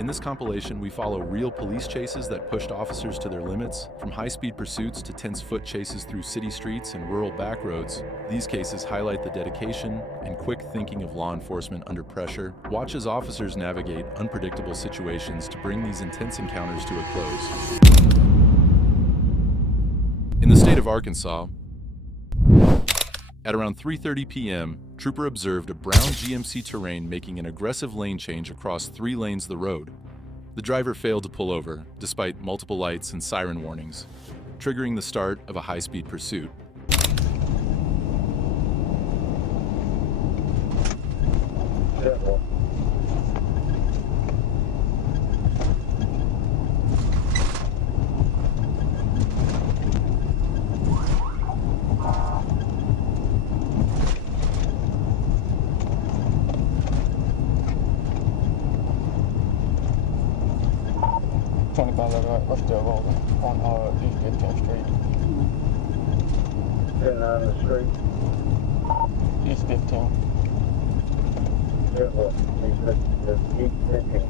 In this compilation, we follow real police chases that pushed officers to their limits, from high-speed pursuits to tense foot chases through city streets and rural back roads. These cases highlight the dedication and quick thinking of law enforcement under pressure. Watch as officers navigate unpredictable situations to bring these intense encounters to a close. In the state of Arkansas, at around 3:30 p.m., Trooper observed a brown GMC Terrain making an aggressive lane change across 3 lanes of the road. The driver failed to pull over, despite multiple lights and siren warnings, triggering the start of a high-speed pursuit. We're still rolling on East 15th Street. Getting on the street. East 15. Careful. East 15.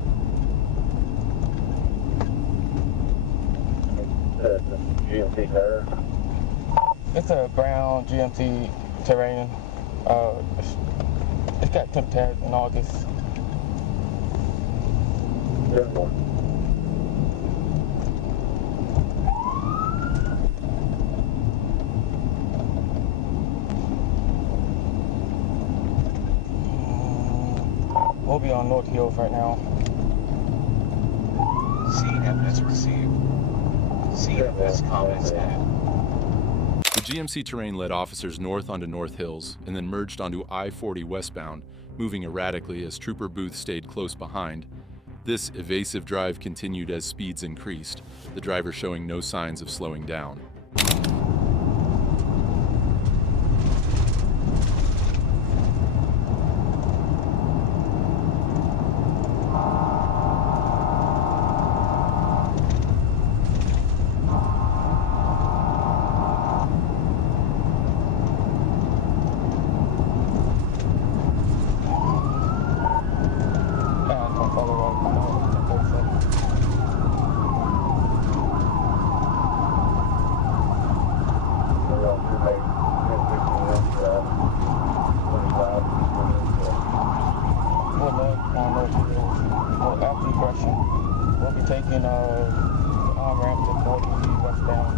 GMC car. It's a brown GMC Terrain. It's got temp tag and all this. Careful. We'll be on North Hills right now. Scene evidence received. Scene evidence comments added. The GMC Terrain led officers north onto North Hills and then merged onto I-40 westbound, moving erratically as Trooper Booth stayed close behind. This evasive drive continued as speeds increased, the driver showing no signs of slowing down. We'll be taking on-ramp to 40 westbound.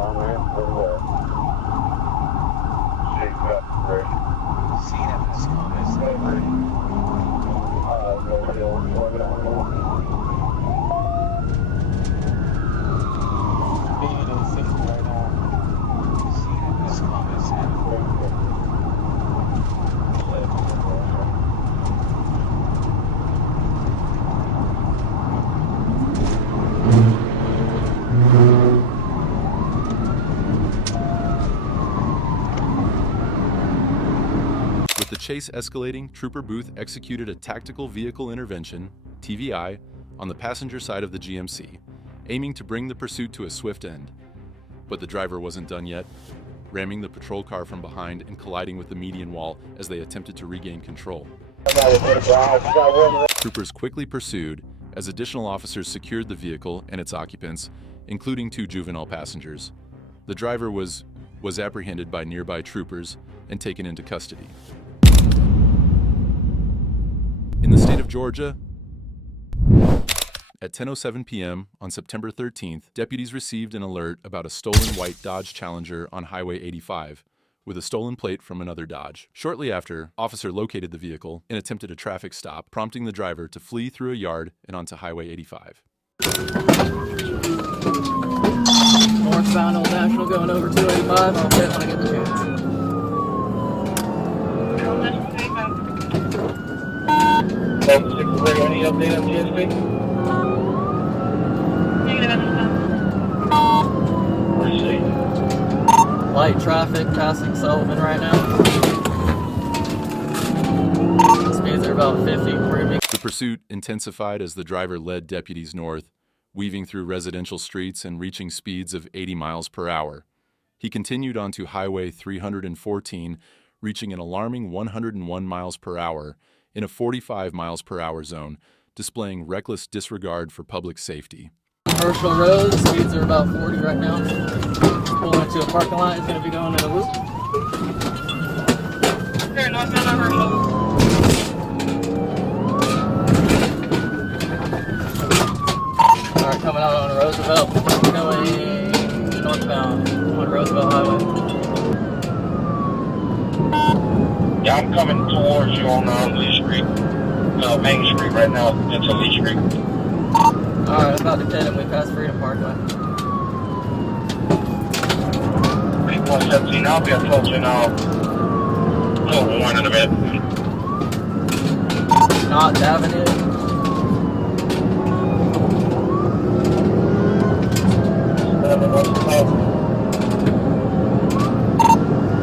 On-ramp for where? Shake up, right? Scene evidence comments added. North Hill, Speed is 60 right now. Scene evidence comments added. With the chase escalating, Trooper Booth executed a tactical vehicle intervention, TVI, on the passenger side of the GMC, aiming to bring the pursuit to a swift end. But the driver wasn't done yet, ramming the patrol car from behind and colliding with the median wall as they attempted to regain control. Troopers quickly pursued as additional officers secured the vehicle and its occupants, including 2 juvenile passengers. The driver was apprehended by nearby troopers and taken into custody. In the state of Georgia, at 10:07 p.m. on September 13th, deputies received an alert about a stolen white Dodge Challenger on Highway 85, with a stolen plate from another Dodge. Shortly after, officer located the vehicle and attempted a traffic stop, prompting the driver to flee through a yard and onto Highway 85. Northbound Old National going over 285. I'll hit when I get the chance. Any update on GSP? Let's see. Light traffic passing Sullivan right now. Speeds are about 50 per me. The pursuit intensified as the driver led deputies north, weaving through residential streets and reaching speeds of 80 miles per hour. He continued onto Highway 314, reaching an alarming 101 miles per hour in a 45 miles per hour zone, displaying reckless disregard for public safety. Commercial road, speeds are about 40 right now. Pulling into a parking lot, it's going to be going in a loop. Here, northbound on Herschel. Alright, coming out on Roosevelt, going northbound on Roosevelt Highway. Yeah, I'm coming towards you on Lee Street, Main Street right now, into Lee Street. Alright, about to 10 and we passed Freedom Parkway. 117, I'll be approaching Clover 1 in a minute. Knott Avenue.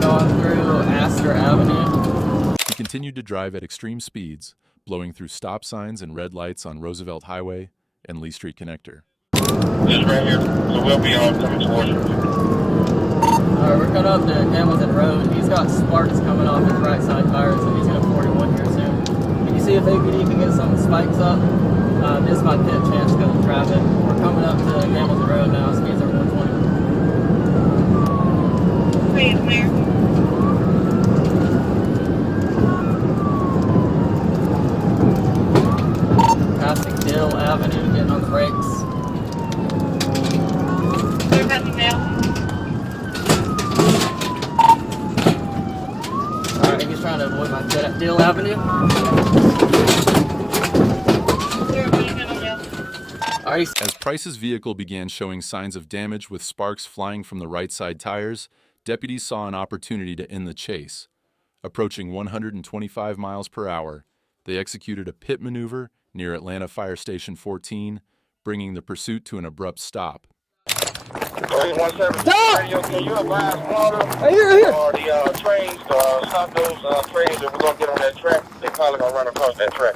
Going through Astor Avenue. He continued to drive at extreme speeds, blowing through stop signs and red lights on Roosevelt Highway and Lee Street Connector. This right here, so we'll be coming towards you. Alright, we're coming up to Hamilton Road. He's got sparks coming off his right side tires, so he's going to 41 here soon. Can you see if APD can get some spikes up? This might be a chance because of traffic. We're coming up to Hamilton Road now, speeds are 120. Please, Mayor. Passing Dill Avenue, getting on the brakes. Clear passing Dale. Alright, he's trying to avoid my jet at Dill Avenue. Clear passing on Dale. Alright, As Price's vehicle began showing signs of damage with sparks flying from the right side tires, deputies saw an opportunity to end the chase. Approaching 125 miles per hour, they executed a pit maneuver near Atlanta Fire Station 14, bringing the pursuit to an abrupt stop. 117, Stop! can you advise water right here. or the trains to stop those trains if we're going to get on that track? They're probably going to run across that track.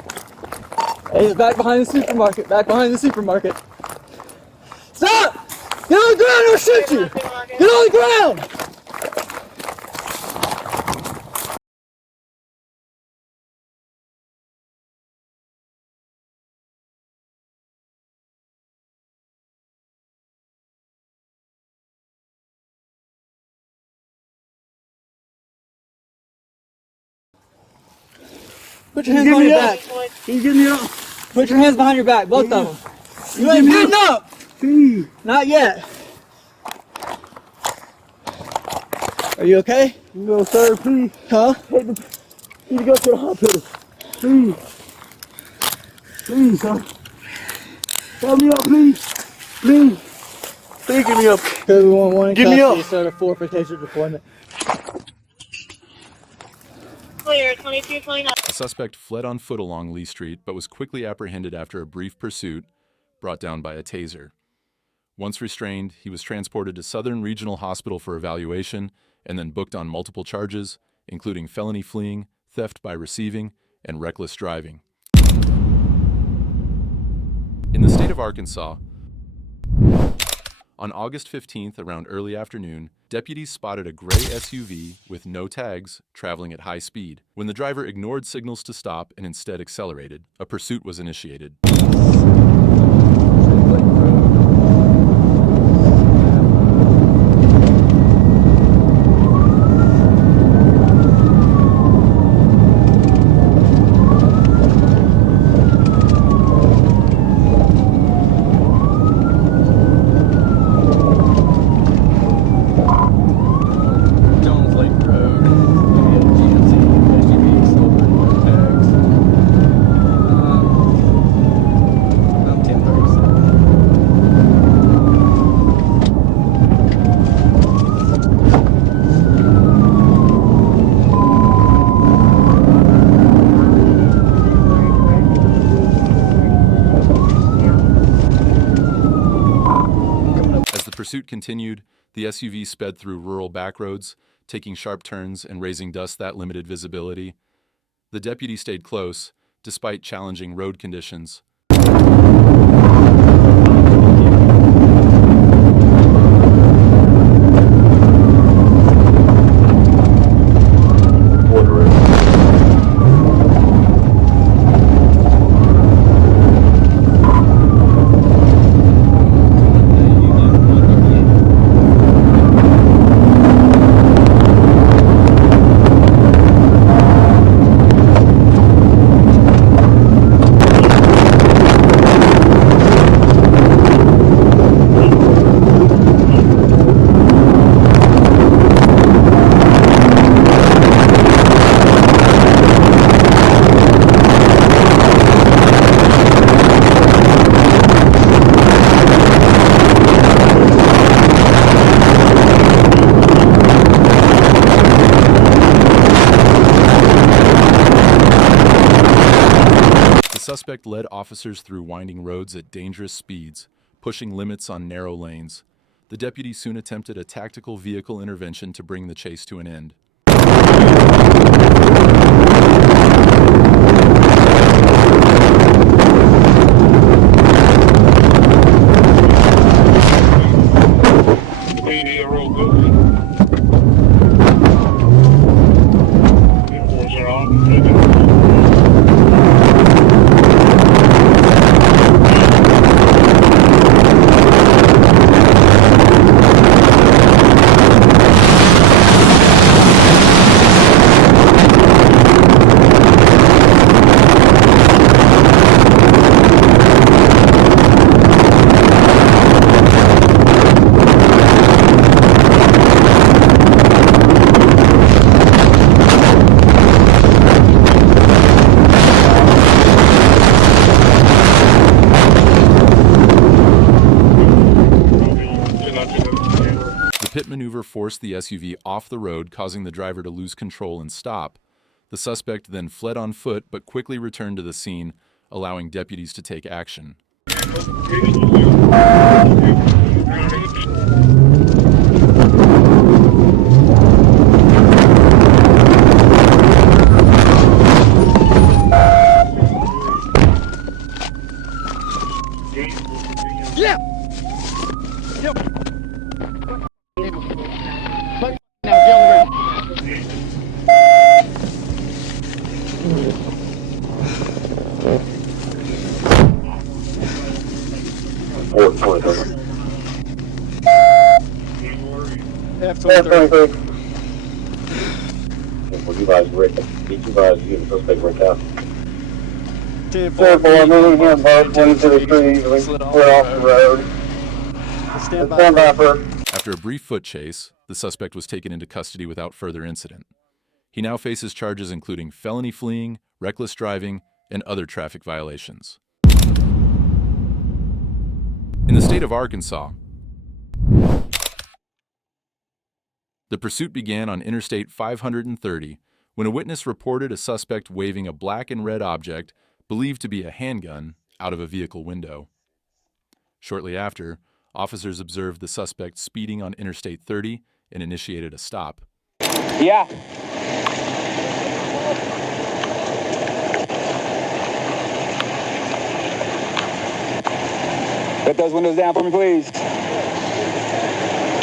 Hey, he's back behind the supermarket. Back behind the supermarket. Stop! Get on the ground or I'll shoot you! Get on the ground! Put your hands behind your back. Can you get me up? Put your hands behind your back, both of them. You ain't getting up! Please. Not yet. Are you okay? No, sir, please. Huh? Need to go to the hospital. Please. Please, sir. Help me up, please. Please. Please get me up. Code 111 Give me custody, up. start a forfeitation deployment. Clear 2229. The suspect fled on foot along Lee Street, but was quickly apprehended after a brief pursuit, brought down by a taser. Once restrained, he was transported to Southern Regional Hospital for evaluation and then booked on multiple charges, including felony fleeing, theft by receiving, and reckless driving. In the state of Arkansas, on August 15th, around early afternoon, deputies spotted a gray SUV with no tags traveling at high speed. When the driver ignored signals to stop and instead accelerated, a pursuit was initiated. Pursuit continued, the SUV sped through rural backroads, taking sharp turns and raising dust that limited visibility. The deputy stayed close, despite challenging road conditions. suspect led officers through winding roads at dangerous speeds, pushing limits on narrow lanes. The deputy soon attempted a tactical vehicle intervention to bring the chase to an end. The pit maneuver forced the SUV off the road, causing the driver to lose control and stop. The suspect then fled on foot, but quickly returned to the scene, allowing deputies to take action. You guys get the suspect right now. 10-4, moving him both 20 to the street, we slid off the road. Stand by for. After a brief foot chase, the suspect was taken into custody without further incident. He now faces charges including felony fleeing, reckless driving, and other traffic violations. In the state of Arkansas, the pursuit began on Interstate 530 when a witness reported a suspect waving a black and red object believed to be a handgun out of a vehicle window. Shortly after, officers observed the suspect speeding on Interstate 30 and initiated a stop. Yeah. Put those windows down for me, please.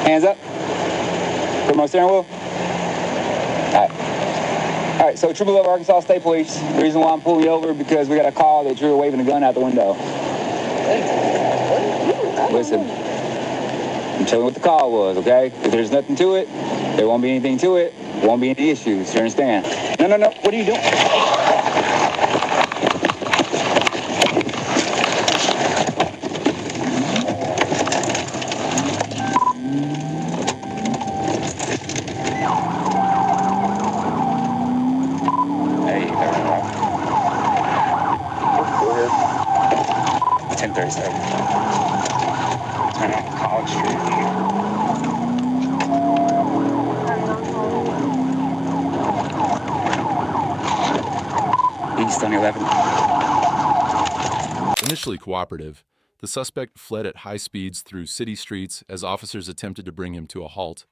Hands up. Put my steering wheel. All right, so Triple of Arkansas State Police. The reason why I'm pulling you over because we got a call that you were waving a gun out the window. Listen, I'm telling you what the call was, okay? If there's nothing to it, there won't be anything to it, won't be any issues, you understand? No, what are you doing? Hey, 1037. Turn on College Street. East on 11. Initially cooperative, the suspect fled at high speeds through city streets as officers attempted to bring him to a halt.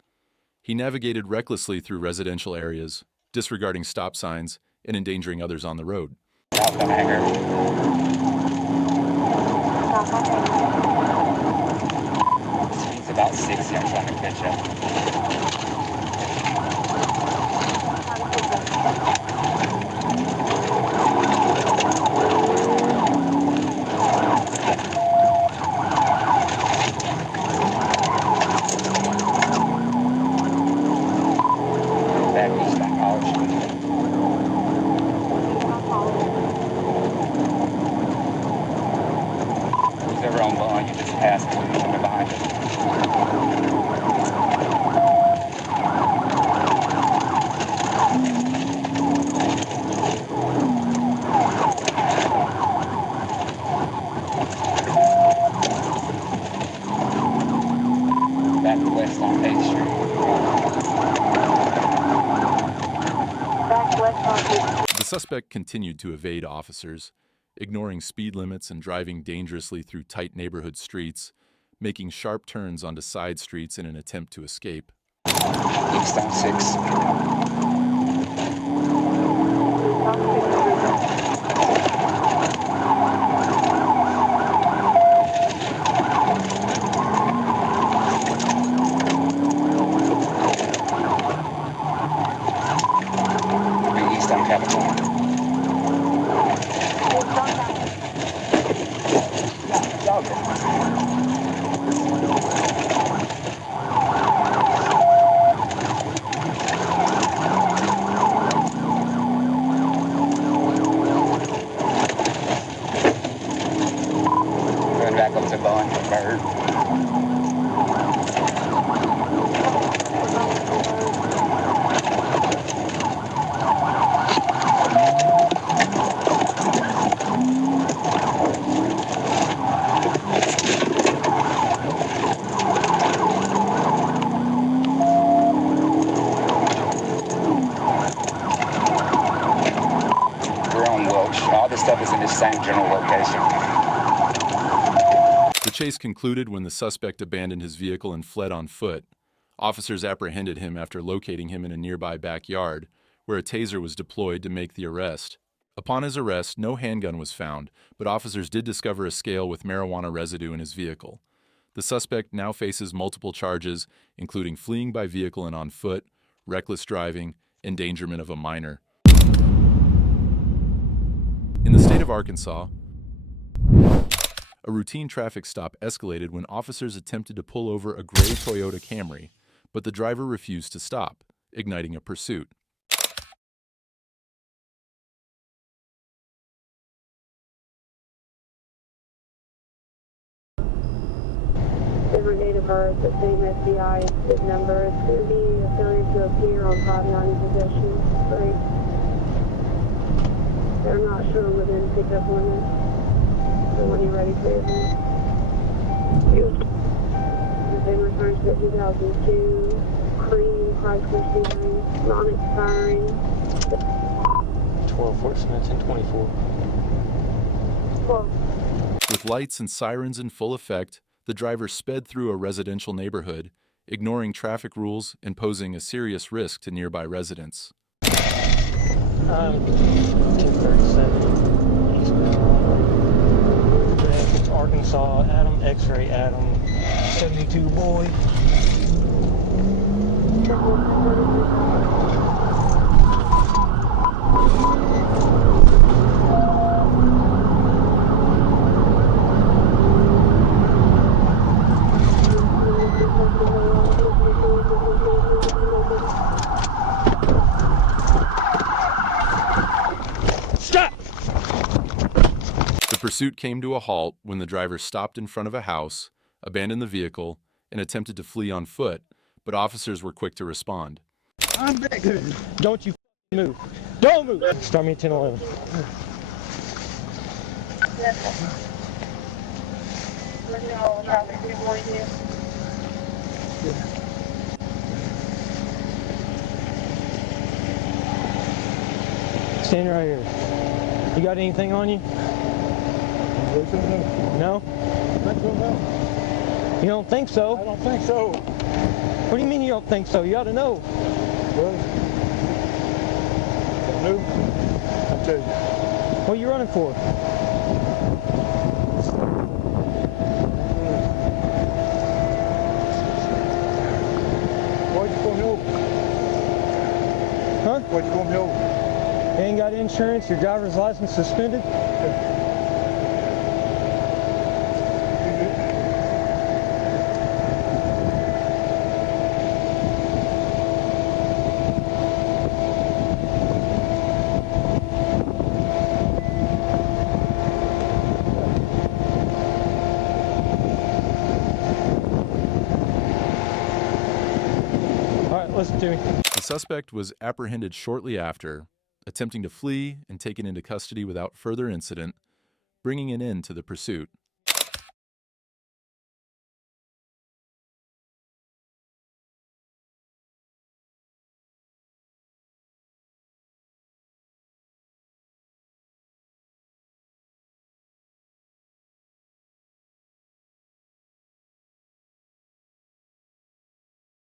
He navigated recklessly through residential areas, disregarding stop signs and endangering others on the road. Southbound Hanger. It's about 60. I'm trying to catch up. Back east on College Street. Who's ever on bond, you just pass it when you're coming behind it. Back west on 8th Street. The suspect continued to evade officers, ignoring speed limits and driving dangerously through tight neighborhood streets, making sharp turns onto side streets in an attempt to escape. Eastbound 6. Eastbound Capricorn. Going back up to Bowen, Bird. We're on Welch. All this stuff is in the same general location. The chase concluded when the suspect abandoned his vehicle and fled on foot. Officers apprehended him after locating him in a nearby backyard, where a taser was deployed to make the arrest. Upon his arrest, no handgun was found, but officers did discover a scale with marijuana residue in his vehicle. The suspect now faces multiple charges, including fleeing by vehicle and on foot, reckless driving, endangerment of a minor. In the state of Arkansas, a routine traffic stop escalated when officers attempted to pull over a gray Toyota Camry, but the driver refused to stop, igniting a pursuit. Different date of birth, the same FBI SID number. It's going to be a failure to appear on 590 possession. Right. They're not shown within pickup limits. So when you're ready, please. You've been returned to 2002 Cream Chrysler Series, non-expiring. 12 Fort Smith 1024. 12. With lights and sirens in full effect, the driver sped through a residential neighborhood, ignoring traffic rules and posing a serious risk to nearby residents. 237 eastbound. It's Arkansas, Adam, X-ray Adam, 72 boy. Stop! The pursuit came to a halt when the driver stopped in front of a house, abandoned the vehicle, and attempted to flee on foot, but officers were quick to respond. I'm back here. Don't you move. Don't move. Start me 1011. Stand right here. You got anything on you? No? You don't think so? I don't think so. What do you mean you don't think so? You ought to know. Well, no. I'll tell you. What are you running for? Why'd you pull me over? Huh? Why'd you pull me over? You ain't got insurance, your driver's license suspended? All right, listen to me. The suspect was apprehended shortly after, attempting to flee and taken into custody without further incident, bringing an end to the pursuit.